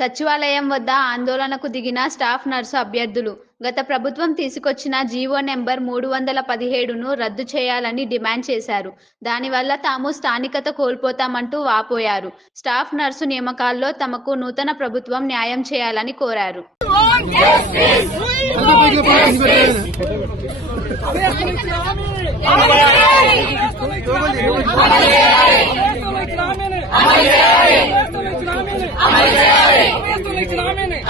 సచివాలయం వద్ద ఆందోళనకు దిగిన స్టాఫ్ నర్సు అభ్యర్థులు గత ప్రభుత్వం తీసుకొచ్చిన జీవో నెంబర్ మూడు వందల పదిహేడును రద్దు చేయాలని డిమాండ్ చేశారు. దానివల్ల తాము స్థానికత కోల్పోతామంటూ వాపోయారు. స్టాఫ్ నర్సు నియామకాల్లో తమకు నూతన ప్రభుత్వం న్యాయం చేయాలని కోరారు. ラーメンね。